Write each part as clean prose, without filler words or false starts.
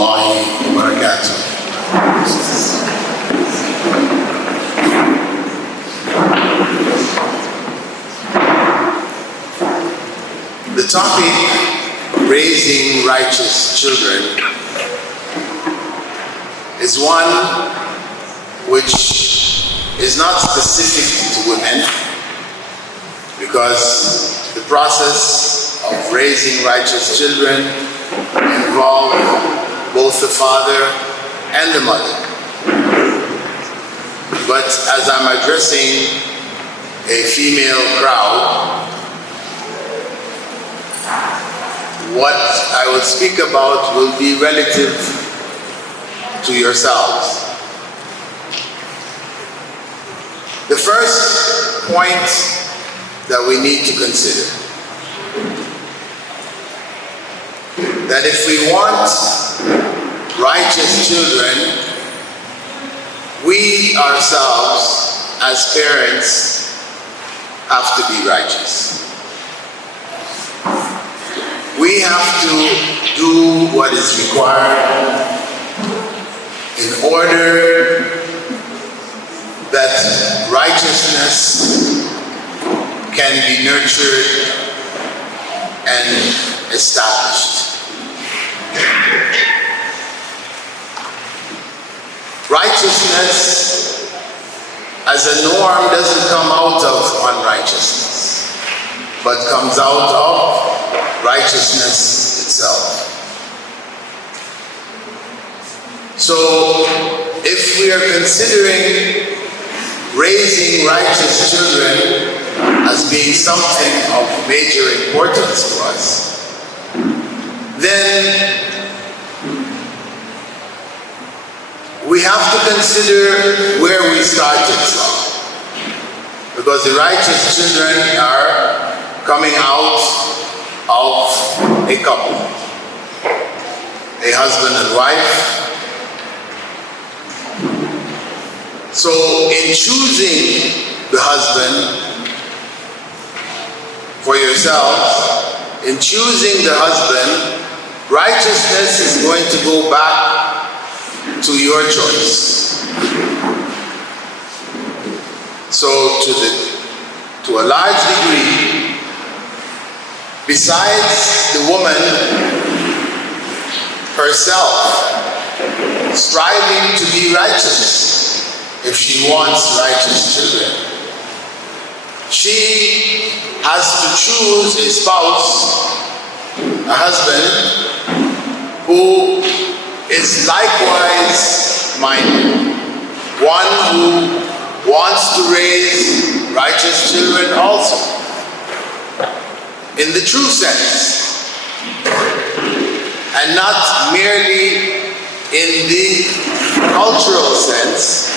rahmatullahi wa barakatuh. The topic, raising righteous children, is one which is not specific to women, because the process of raising righteous children involves both the father and the mother. But as I'm addressing a female crowd, what I will speak about will be relative to yourselves. The first point that we need to consider, that if we want righteous children, we ourselves as parents have to be righteous. We have to do what is required in order that righteousness can be nurtured and established. Righteousness as a norm doesn't come out of unrighteousness, but comes out of righteousness itself. So, if we are considering raising righteous children as being something of major importance to us, then we have to consider where we started from. Because the righteous children are coming out of a couple, a husband and wife. So in choosing the husband for yourself, in choosing the husband, righteousness is going to go back to your choice. So to a large degree, besides the woman herself striving to be righteous, if she wants righteous children, she has to choose a spouse, a husband, who is likewise minded, one who wants to raise righteous children also, in the true sense, and not merely in the cultural sense,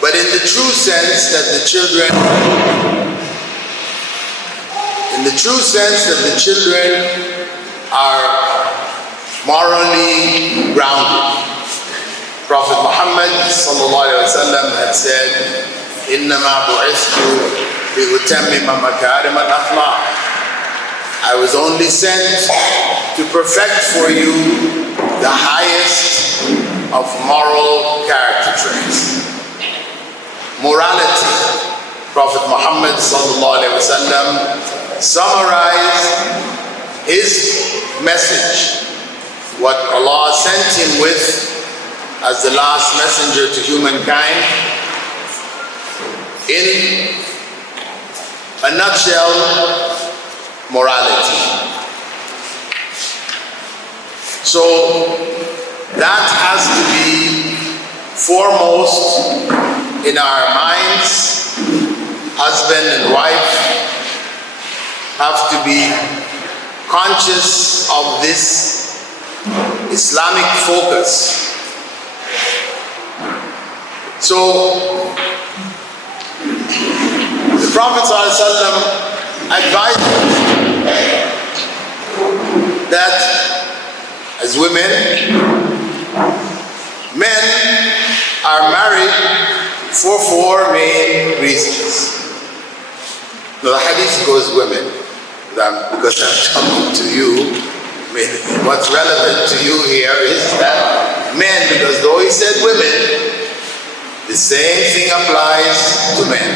but in the true sense that the children, are morally grounded. Prophet Muhammad ﷺ had said, إِنَّمَا بُعِثْتُ لِأُتَمِّمَ مَكَارِمَ الْأَخْلَاقِ. I was only sent to perfect for you the highest of moral character traits. Morality. Prophet Muhammad ﷺ summarized his message, what Allah sent him with as the last messenger to humankind, in a nutshell, morality. So that has to be foremost in our minds. Husband and wife have to be conscious of this Islamic focus. So the Prophet ﷺ advised that as women, men are married for four main reasons. Now the hadith goes women, because I'm talking to you what's relevant to you here is that men, because though he said women, the same thing applies to men.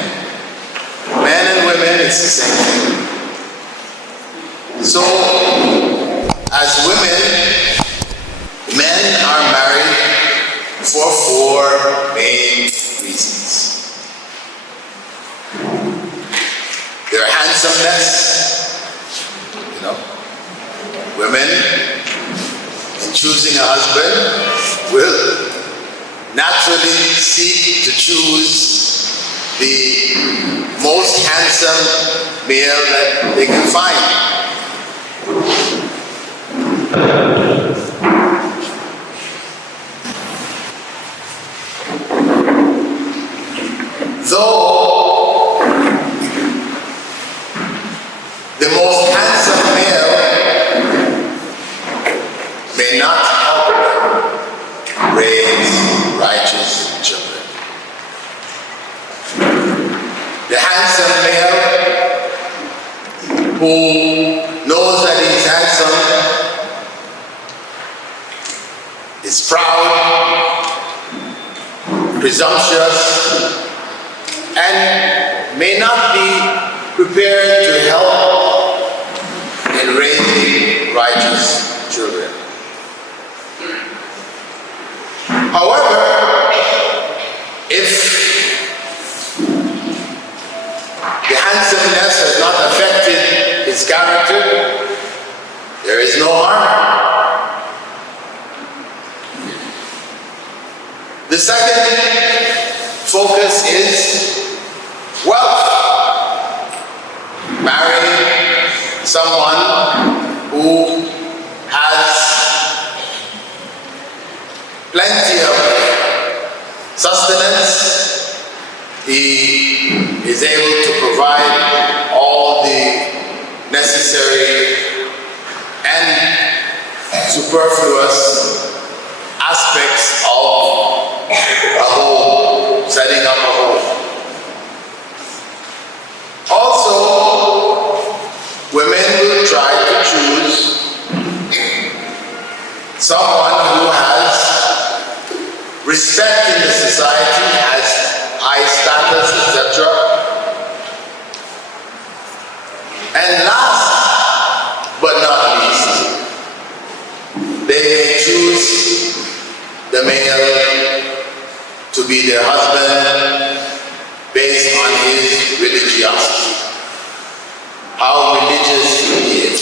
Men and women, it's the same thing. So, as women, men are married for 4 main reasons. Their handsomeness, women in choosing a husband will naturally seek to choose the most handsome male that they can find. Though the most handsome male may not help them raise righteous children. The handsome male who knows that he's handsome is proud, presumptuous, and may not be prepared to help in raising righteous children. However, if the handsomeness has not affected his character, there is no harm. The second focus is wealth. Marrying someone who has plenty of sustenance, he is able to provide all the necessary and superfluous aspects of a home, setting up a home. Also, women will try to choose someone who has respect in the society, has high status, etc. And last but not least, they may choose the male to be their husband based on his religiosity, how religious he is.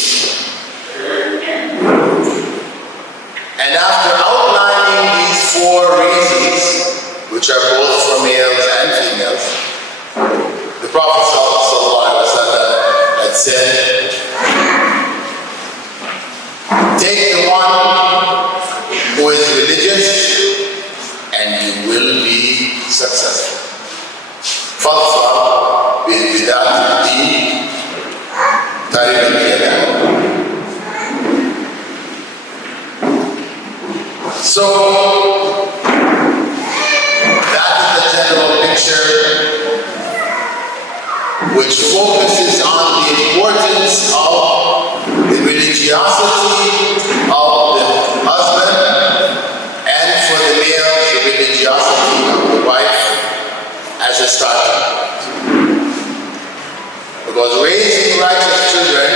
And after outlining these 4 reasons, which are both for males and females, the Prophet ﷺ had said, take the one who is religious and you will be successful. فَاظْفَرْ بِذَاتِ الدِّينِ تَرِبَتْ يَدَاكَ. So, that is the general picture which focuses on the importance of the religiosity of the husband and for the male, the religiosity of the wife as a starting point. Because raising righteous children,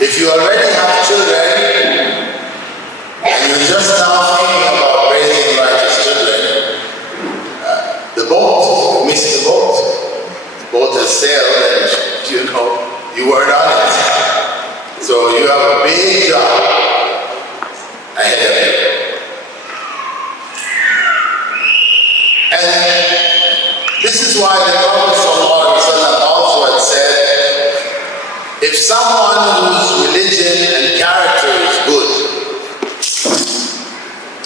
if you already have children, and you're just now thinking about raising righteous children, the boat, you missed the boat. The boat has sailed and you weren't on it. So you have a big job ahead of you. And this is why the Prophet ﷺ also had said, if someone whose religion and character is good,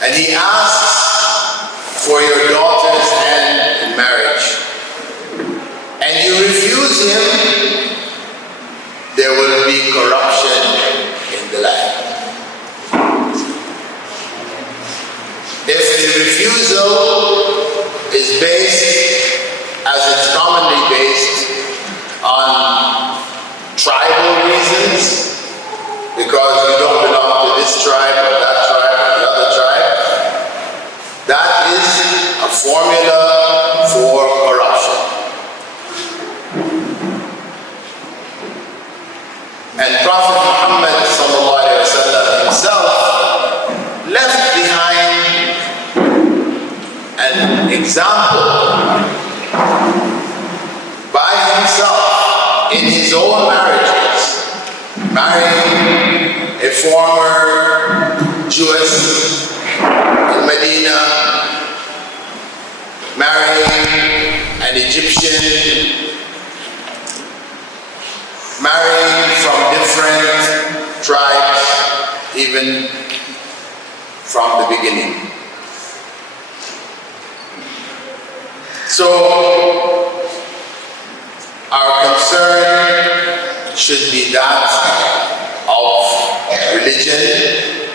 and he asks for your daughter's hand in marriage, and you refuse him, there will be corruption in the land. If the refusal is based, as it's commonly based, on tribal reasons, because you don't belong former Jewess in Medina marrying an Egyptian, marrying from different tribes, even from the beginning. So, our concern should be that of religion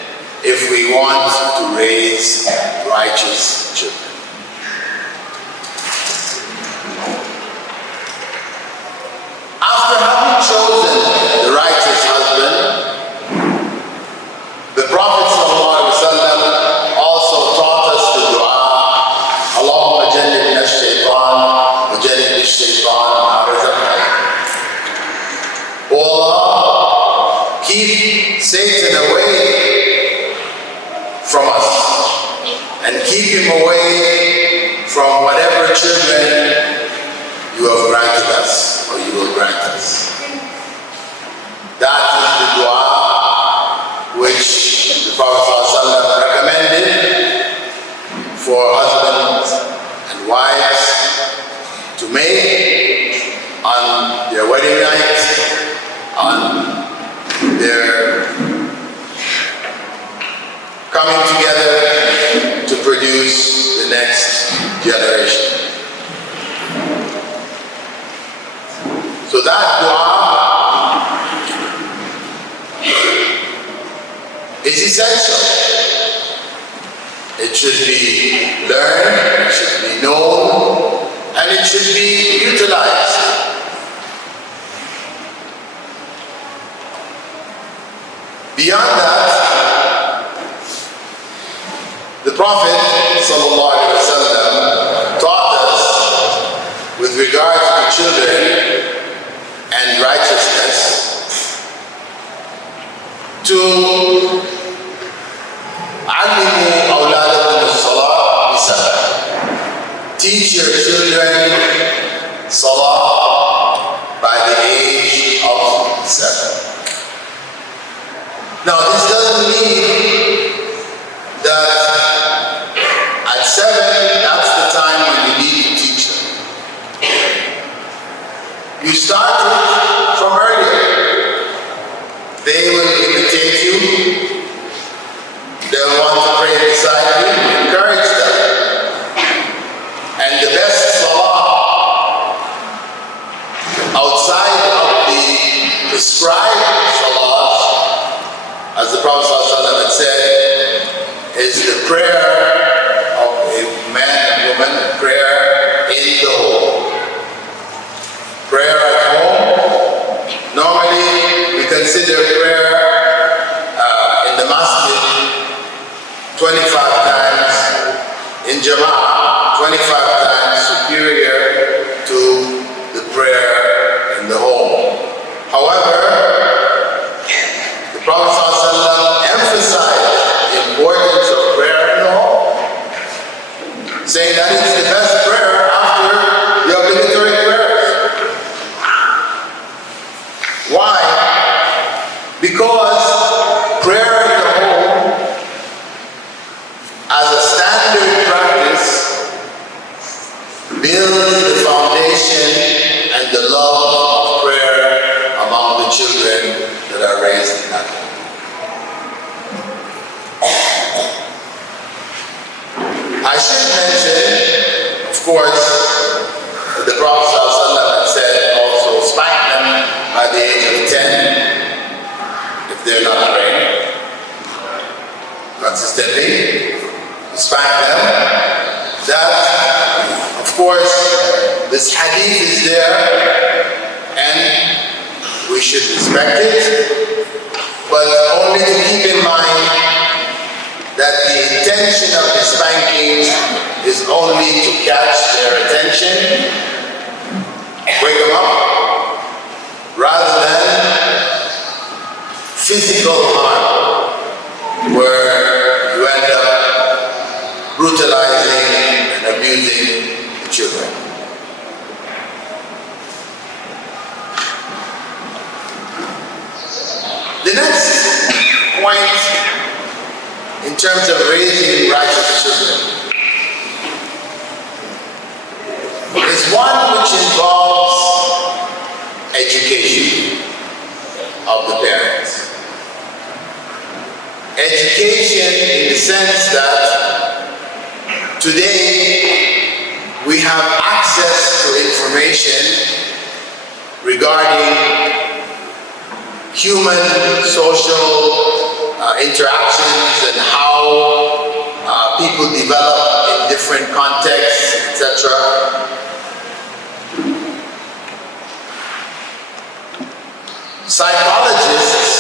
if we want to raise righteous children. After having chosen the righteous husband, the Prophet ﷺ also taught us the dua, Allahumma jannibna ash-shaytan wa jannib ash-shaytan ma razaqtana. O Allah, keep Satan away from us and keep him away from whatever children you have granted us or you will grant us. That is the dua which the Prophet ﷺ recommended for husbands and wives to make on their wedding night, on their coming together to produce the next generation. So that dua is essential. It should be learned, it should be known, and it should be utilized. Beyond that, the Prophet ﷺ taught us with regard to children and righteousness to علموا أولادكم الصلاة بسبع. Teach your children salah by the age of 7. Now this doesn't mean that at 7 that's the time when you need to teach them. You start from earlier. They will imitate you. They'll want to pray beside you. Encourage them. And the best salah outside of the prescribed salahs, as the Prophet ﷺ had said, is the prayer of a man and woman, prayer in the home. Prayer at home, normally we consider prayer in the masjid 25 times, in Jama'ah 25 times superior to the prayer in the home. However, the Prophet ﷺ emphasized the importance of prayer in the home, saying that it's the best prayer after the obligatory prayers. Why? Because prayer in the home, as a standard practice, builds the foundation and the love of prayer among the children that are raised in that home. I should mention, of course, the Prophet ﷺ had said also spank them by the age of 10 if they're not praying consistently. Spank them. That, of course, this hadith is there and we should respect it, but only to keep in mind that the intention of the spanking is only to catch their attention, wake them up, rather than physical harm, where you end up brutalizing and abusing the children. The next terms of raising righteous children is one which involves education of the parents. Education in the sense that today we have access to information regarding human social interactions and how people develop in different contexts, etc. Psychologists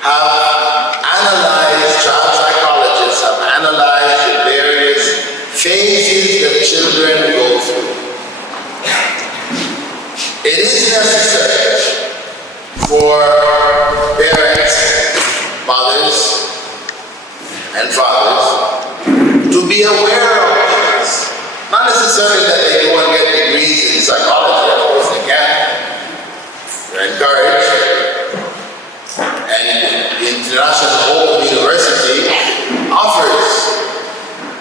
have analyzed, child psychologists have analyzed the various phases that children go through. It is necessary for parents, mothers, and fathers to be aware of things. Not necessarily that they go and get degrees in psychology, of course they can. They're encouraged. And the International Open University offers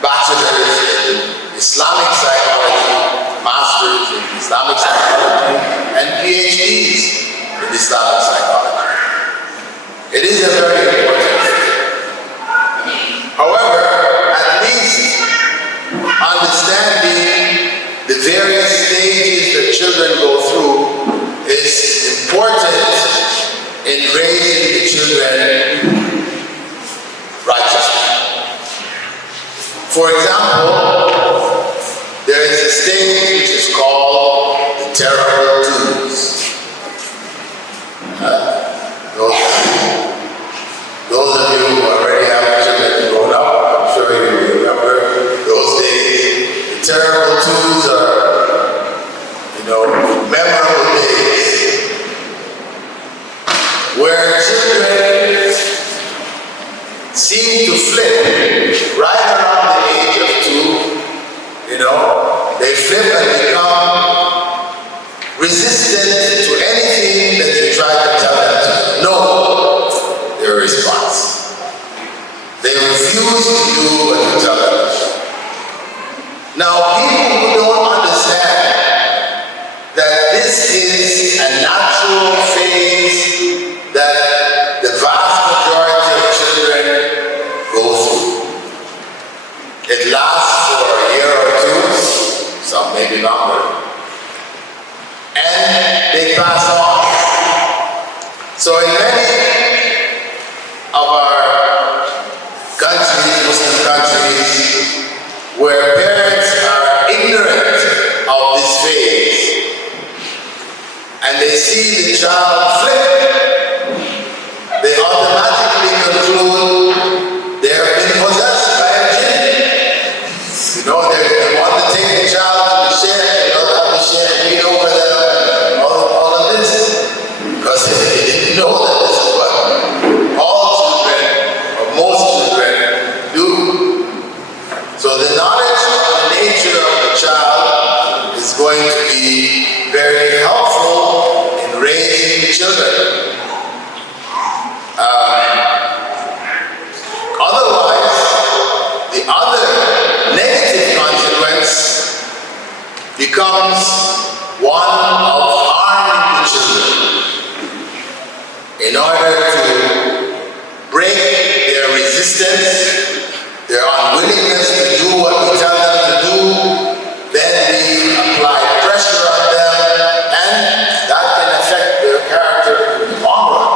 bachelors in Islamic psychology, masters in Islamic psychology, and PhDs in Islamic psychology. It is a very important field. However, at least understanding the various stages that children go through is important in raising the children righteously. For example, there is a stage which is called the terrible twos. Those of you who already have children grown up, I'm sure you remember those days. The terrible twos are, memorable days where children seem to flip right around the age of 2. They flip and become resistant to anything that you try to tell them to. No, their response. They refuse to do what you tell them to. Now, people who don't understand that this is a natural phase that the vast majority of children go through. It lasts for a year or 2, some maybe longer, and they pass on. So in many of our countries, Muslim countries, where parents are ignorant of this phase, and they see the child flip, they automatically conclude they have been possessed by a jinn. They want to take the child to the sheikh, have the sheikh read over them, and all of this, because they didn't know that this is what all children, or most children, do. So the knowledge of the nature of the child is going to be very helpful in raising the children. Otherwise, the other negative consequence becomes one of harming the children. In order to break their resistance, their unwillingness to do what we tell them to do, then we apply pressure on them, and that can affect their character in the long run.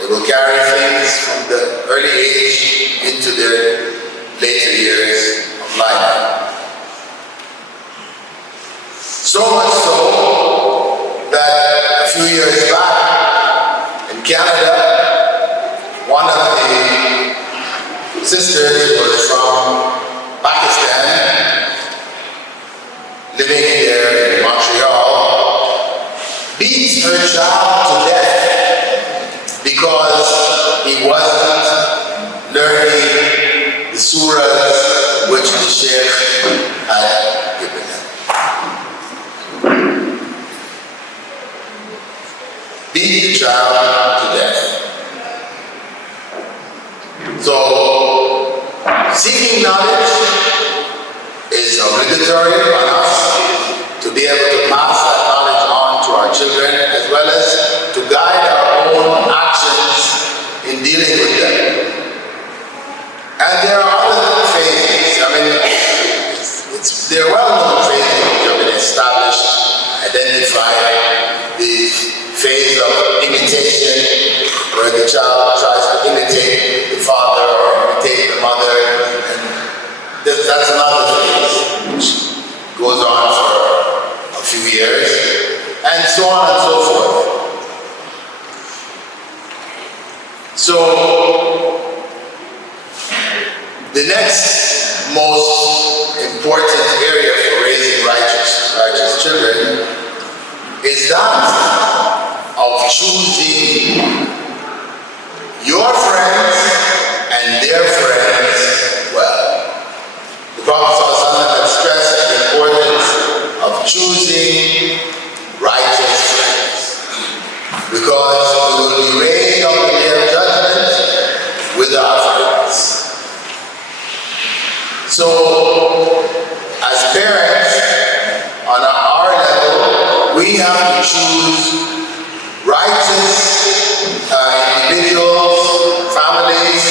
They will carry things from the early age into their later years of life. So much so that a few years back in Canada, one of the sisters was from Pakistan, living there in Montreal, beats her child to death because he wasn't learning the surahs which the sheikh had given him. Beat the child to death. So Seeking knowledge is obligatory on us to be able to pass that knowledge on to our children, as well as to guide our own actions in dealing with them. And there are other phases. I mean, there are well-known phases which have been established, identified. The phase of imitation, where the child tries to imitate the father or imitate the mother, and that's another phase which goes on for a few years, and so on and so forth. So, the next most important area for raising righteous children is that of choosing your friends and their friends well. The Prophet ﷺ had stressed the importance of choosing righteous friends, because we will be raised on the day of judgment with our friends. So, as parents, on our level, we have to choose righteous individuals, families,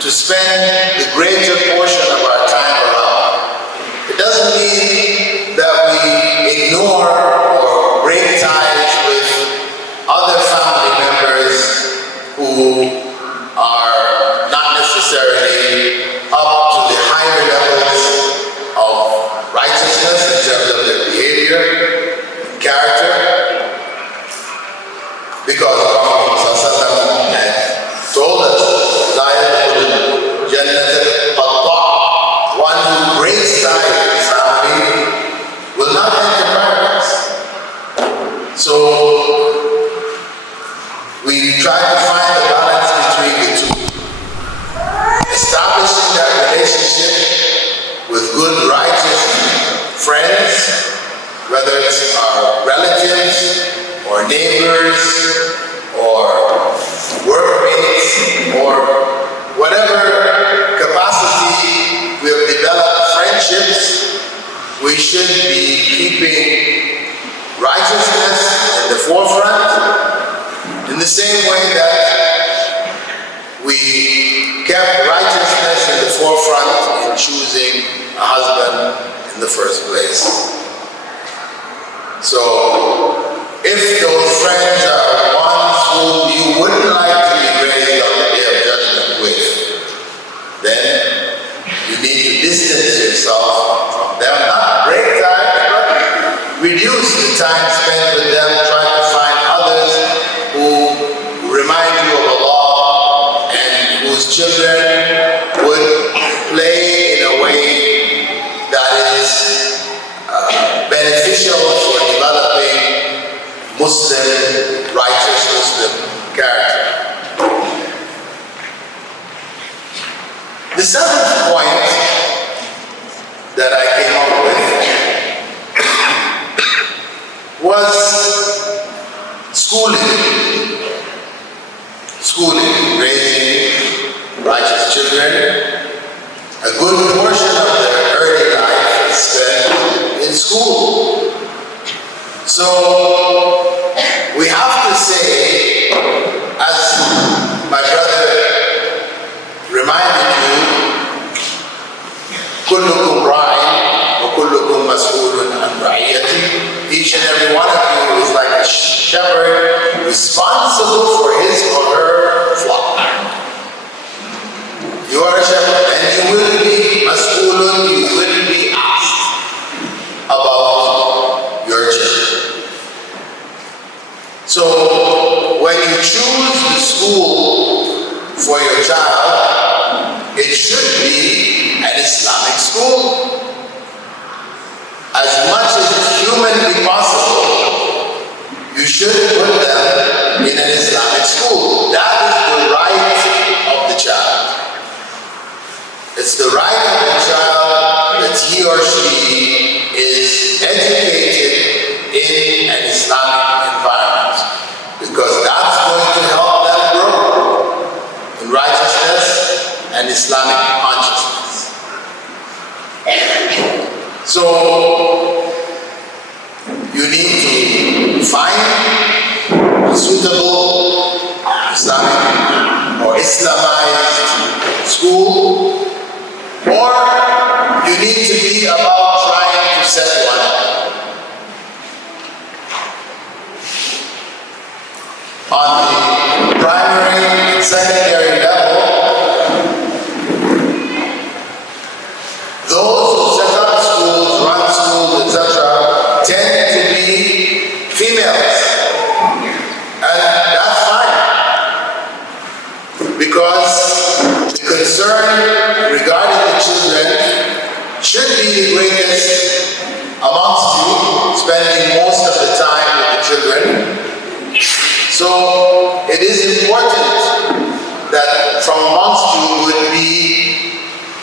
to spend the greater portion of our time around. It doesn't mean that we ignore or break ties with other family members who are not necessarily up to the higher levels of righteousness in terms of their behavior, character, because the Prophet ﷺ had told us, one who breaks ties with his family will not enter paradise. So we try to find a balance between the two. Establishing that relationship with good, righteous friends, whether it's our relatives or neighbors or workmates or whatever capacity we have developed friendships, we should be keeping righteousness in the forefront, in the same way that we kept righteousness in the forefront in choosing a husband in the first place. So, if those friends are ones whom you wouldn't like to be raised on the day of judgment with, then you need to distance yourself from them. Not break ties, but reduce the time spent with them, trying to find others who remind you of Allah and whose children would play in a way that is beneficial for developing righteous Muslim character. The seventh point that I came up with was schooling. Schooling, raising righteous children. A good portion of their early life is spent in school. So we have to say, as my brother reminded you, كلكم راع وكلكم مسؤول عن رعيته. Each and every one of you is like a shepherd responsible for his or her flock. You are a shepherd and you will be mas'ulun, you will be asked about your children. So when you choose the school for your child, it should be an Islamic school. As much as humanly possible, you should put them in an Islamic school. That is the right of the child. It's the right of the child that he or she is educated in an Islamic environment, because that's going to help them grow in righteousness and Islamic So you need to find a suitable Islamic or Islamized school, or you need to be about trying to set one up. On the primary and secondary level, those who set up schools, run schools, etc., tend to be females. And that's fine, because the concern regarding the children should be the greatest amongst you, spending most of the time with the children. So it is important that from amongst you would be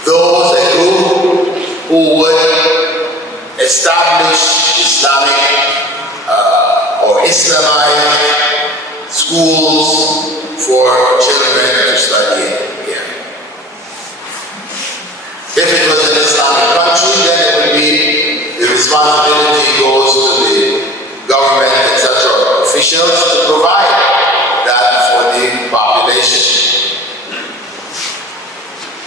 those, a group, who would establish Islamic or Islamized schools for children to study here. If it was an Islamic country, then it would be the responsibility goes to the government, etc., officials to provide that for the population.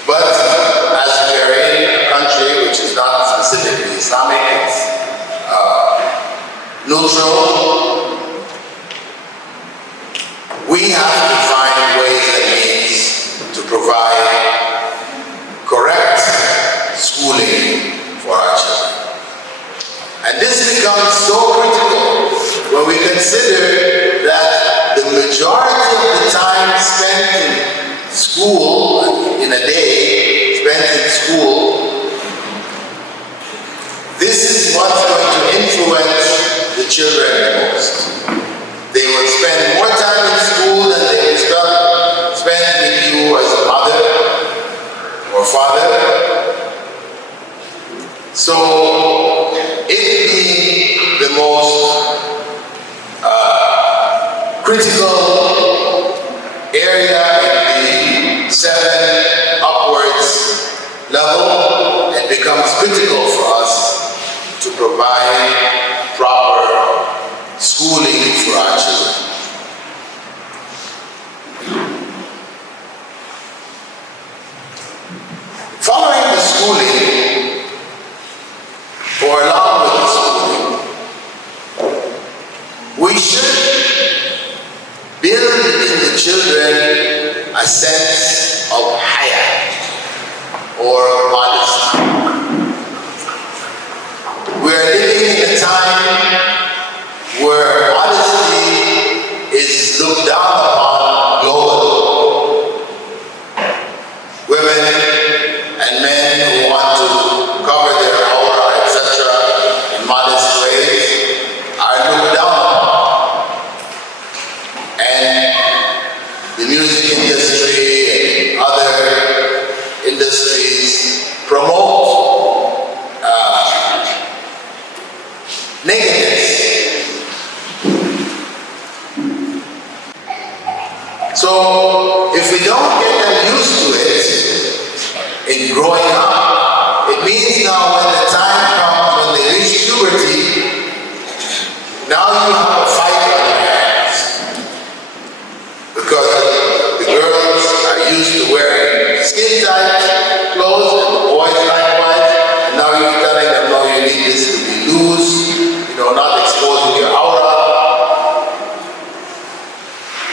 But as we are in a country which is not specifically Islamic, it's neutral, we have to find ways and means to provide correct schooling for our children. And this becomes so critical when we consider that the majority of the time spent in school, in a day spent in school, this is what's going to influence the children the most. They will spend more time in school than they will spend with you as a mother or father. So, it being the most critical area in the 7 upwards level, it becomes critical for us to provide proper schooling for our children. Following the schooling, or along with the schooling, we should build in the children a sense of haya, or modesty. We are living in a time where modesty is looked down upon globally. Women and men who want to cover their aura, etc., in modest ways are looked down upon. And the music industry and other industries promote nakedness. So if we don't get them used to it in growing up, it means now when the time comes when they reach puberty, now you have a fight on your hands. Because the girls are used to wearing skin tight clothes and the boys likewise, and now you're telling them, no, you need this to be loose, not exposing your aura.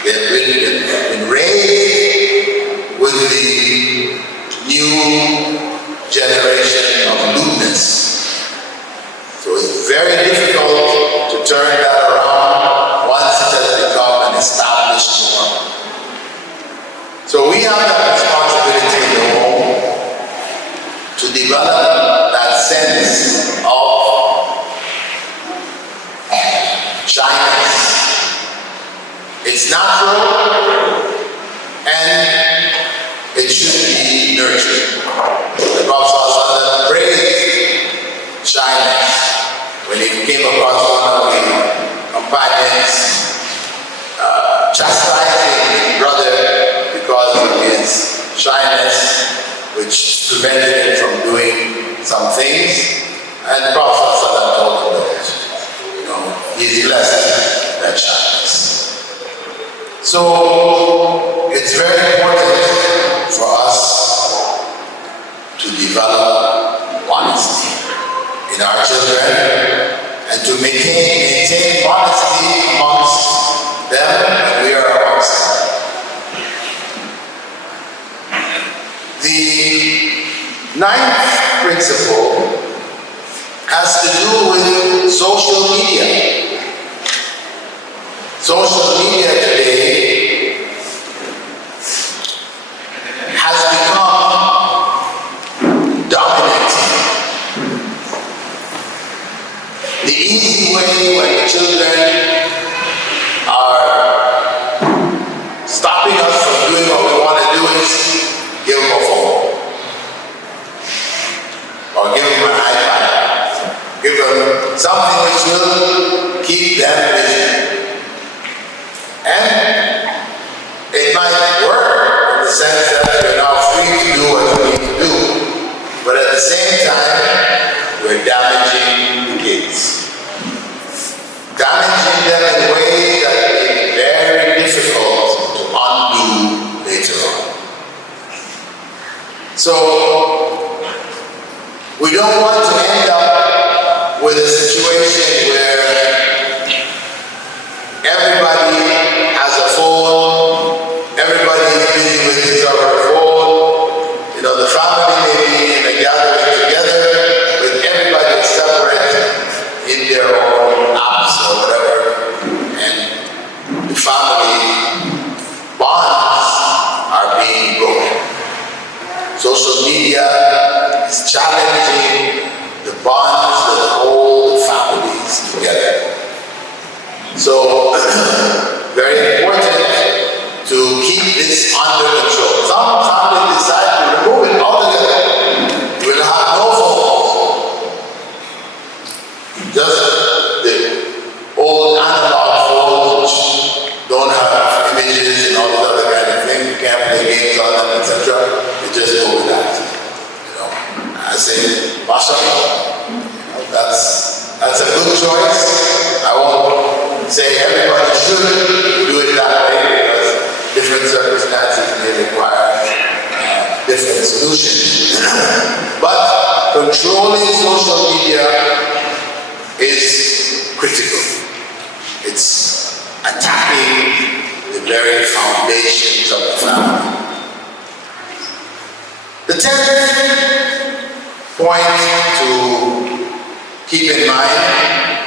They've been raised with the new generation of lewdness. So it's very difficult to turn that around once it has become an established norm. So we have that responsibility in the home to develop that sense of shyness. It's natural and it should be nurtured. The Prophet praised shyness when he came across one of the companions chastising his brother because of his shyness, which prevented him from doing some things. And Prophet ﷺ told him that, he's blessed that shines. So it's very important for us to develop honesty in our children and to maintain honesty amongst them when we are amongst them. The ninth principle has to do with social media. Social media today has become dominant. The easy way when the children are stopping us from doing what we want to do is give them a phone or give them an iPad. Give them something which will keep them busy. And it might work in the sense that you're now free to do what you need to do. But at the same time, we're damaging the kids. Damaging them in ways that may be very difficult to undo later on. So, we don't want to end up with a situation where everybody has a phone, everybody is busy with his or her phone. The family may be in a gathering together, but everybody is separate in their own apps or whatever, and the family bonds are being broken. Social media is challenging the bonds that hold families together. So, very important to keep this under control. Some families decide to remove it altogether. You will have no phones. Just the old analog phones which don't have images and all these other kind of things. You can't play games on them, etc. You just go with that. I say, mashallah, that's a good choice. I won't say everybody should do it that way because different circumstances may require different solutions. But controlling social media is critical. It's attacking the very foundations of the family. The 10th point to keep in mind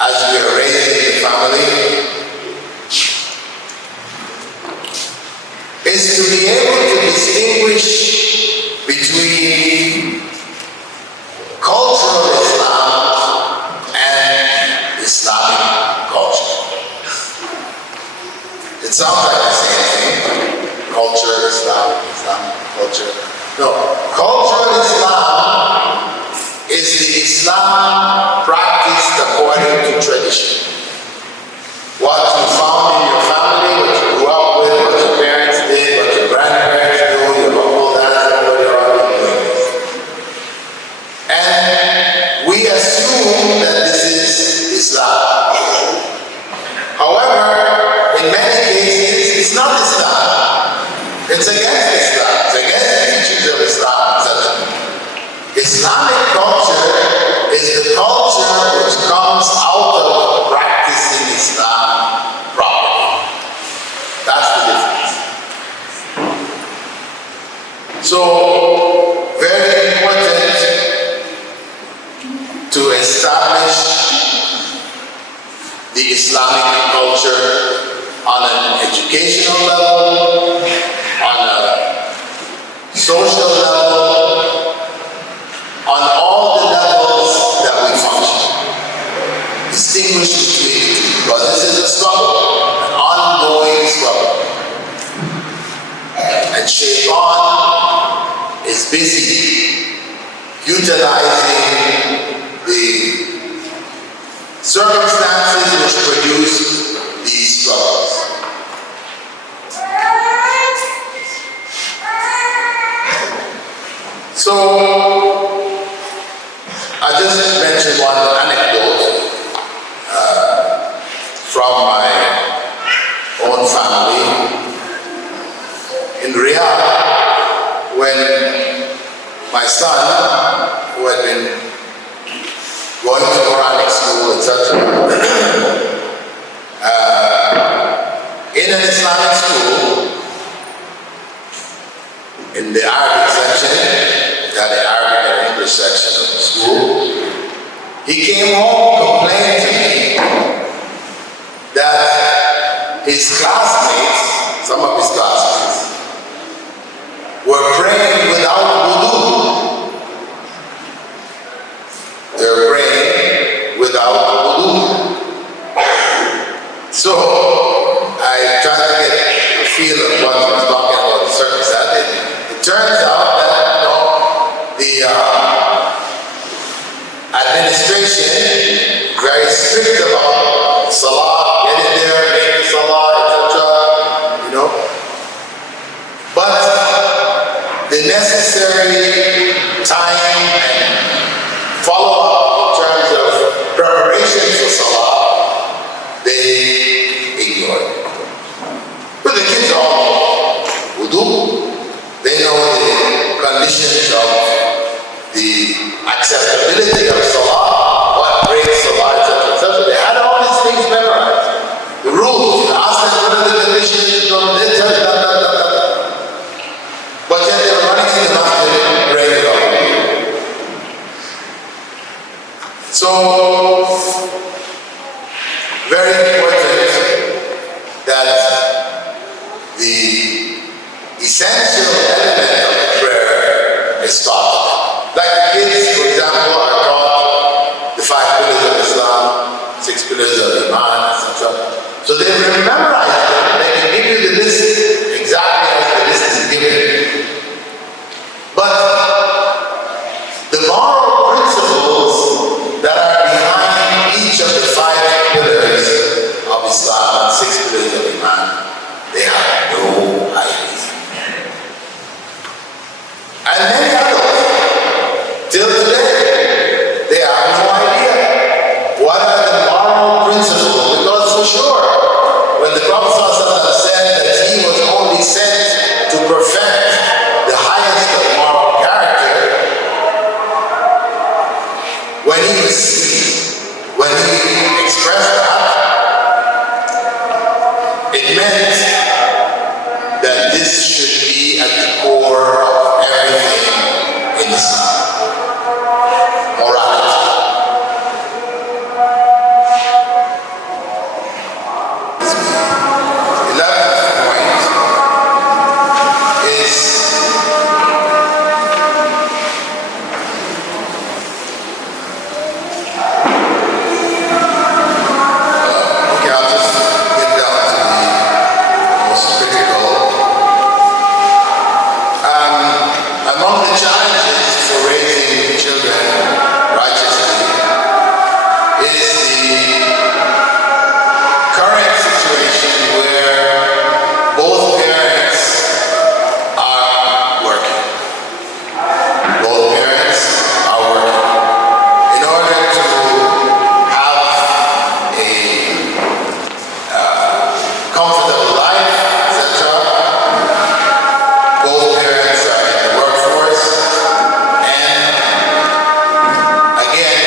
as we are raising the family is to be able to distinguish between cultural Islam and Islamic culture. It sounds like the same thing. Culture, Islam, Islamic culture. No, cultural Islam is the Islam practiced according to tradition. What you found in your family, what you grew up with, what your parents did, what your grandparents do, your uncles, aunts, everybody around you doing this. And we assume that this is Islam. However, in many cases, it's not Islam. It's against Islam. It's against the teachings of Islam. Islamic culture is the culture which comes out of practicing Islam properly. That's the difference. So, very important to establish the Islamic culture on an educational level, on a social level, on all the levels that we function. Distinguish between the two, because this is a struggle, an ongoing struggle. And Shaitan is busy utilizing the circumstances which produce these struggles. So, I just my son, who had been going to Quranic school, etc., in an Islamic school, in the Arabic section, the Arabic and English section of the school, he came home complaining to me that his classmates, some of his classmates, were praying without wudu. They were praying without wudu. So I tried to get a feel of what he was talking about, the circumstance. It turns out that the administration very strict about salah, getting there, making salah, etc. But the necessary time and follow-up in terms of preparation for salah, they ignore it. But the kids all wudu. They know the conditions of the acceptability of salah, what breaks salah, etc. So they had all these things memorized. The rules, you ask them what are the conditions, they tell you that. But yet they were running in the masjid to break it all. So, very important that the essential element of the prayer is taught. Like the kids, for example, are taught the 5 pillars of Islam, 6 pillars of Iman, etc. So they memorize them. They can give you the list exactly as the list is given. But the moral principles that are behind each of the 5 pillars of Islam and 6 pillars of Iman, they have no idea. And many others, till today, they have no idea what are the moral principles. Because for sure, when the Prophet ﷺ said that he was only sent to perfect the highest of moral character, when he expressed that, it meant that this should be at the core of everything in Islam. Morality. 11th point is okay, I'll just get down to the most critical. Among the challenges for raising children righteously is the current situation where both parents are working. Both parents are working. In order to have a comfortable life, etc., both parents are in the workforce, and again,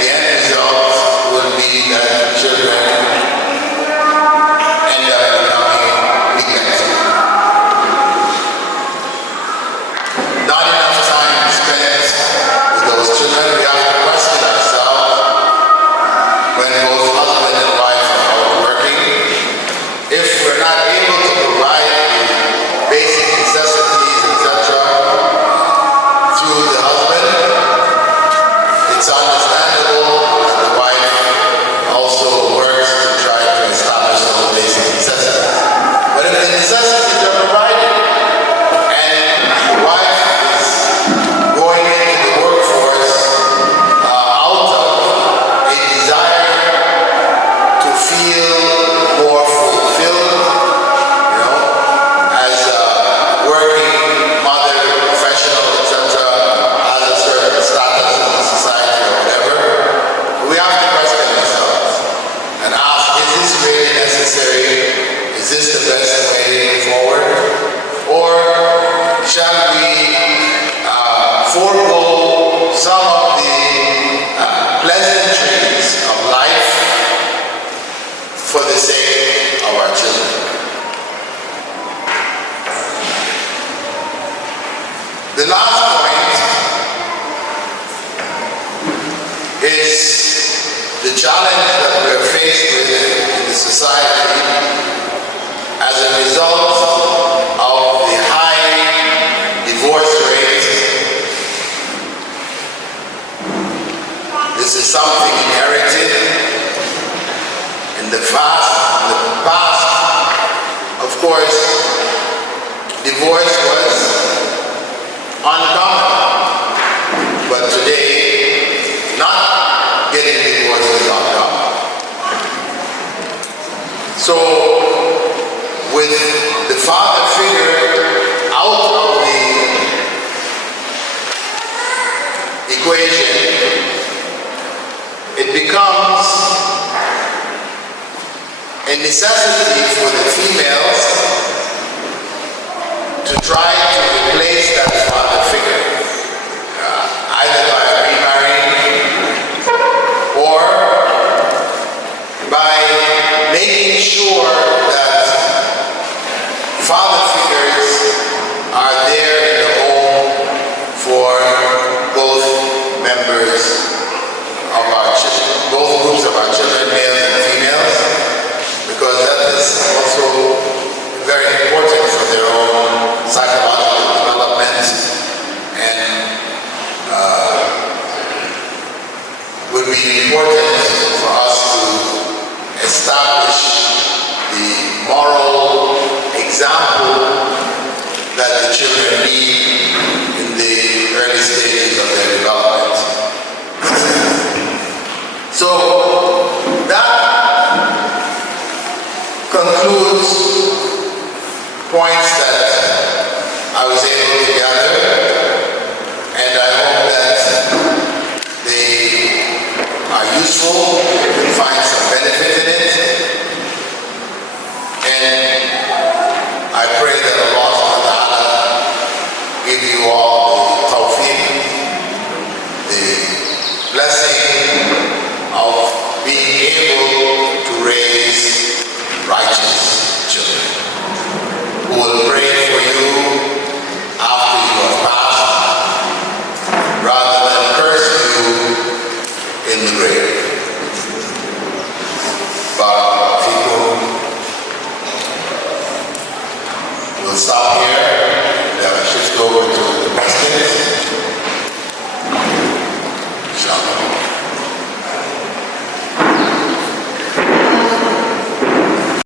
the end result would be that children end up becoming neglected. Not enough time spent with those children. We have to question ourselves when both husband and wife are out working. If we're not able to provide the basic necessities, etc., through the husband, it's understandable that the wife also works to try to establish those basic necessities. But if the necessities are provided and the wife is going into the workforce out of a desire to feel more fulfilled, as a working mother, professional, etc., has a certain status in the society or whatever, we have to question ourselves and ask, is this really necessary? Is this the best way forward? Or shall we forego the challenge that we're faced with in the society as a result of the high divorce rate. This is something inherited in the past. Of course, divorce was uncommon, but today, not getting divorced is uncommon. So, with the father figure out of the equation, it becomes a necessity for the females to try to replace that father figure, either by remarrying or by making sure that father figures are there in the home for both members of our children, both groups of our children, males and females, because that is also very important for their own psychological development and would be important for us to establish the moral example that the children need in the early stages of their development. So that concludes points that I was able to gather, and I hope that they are useful and find some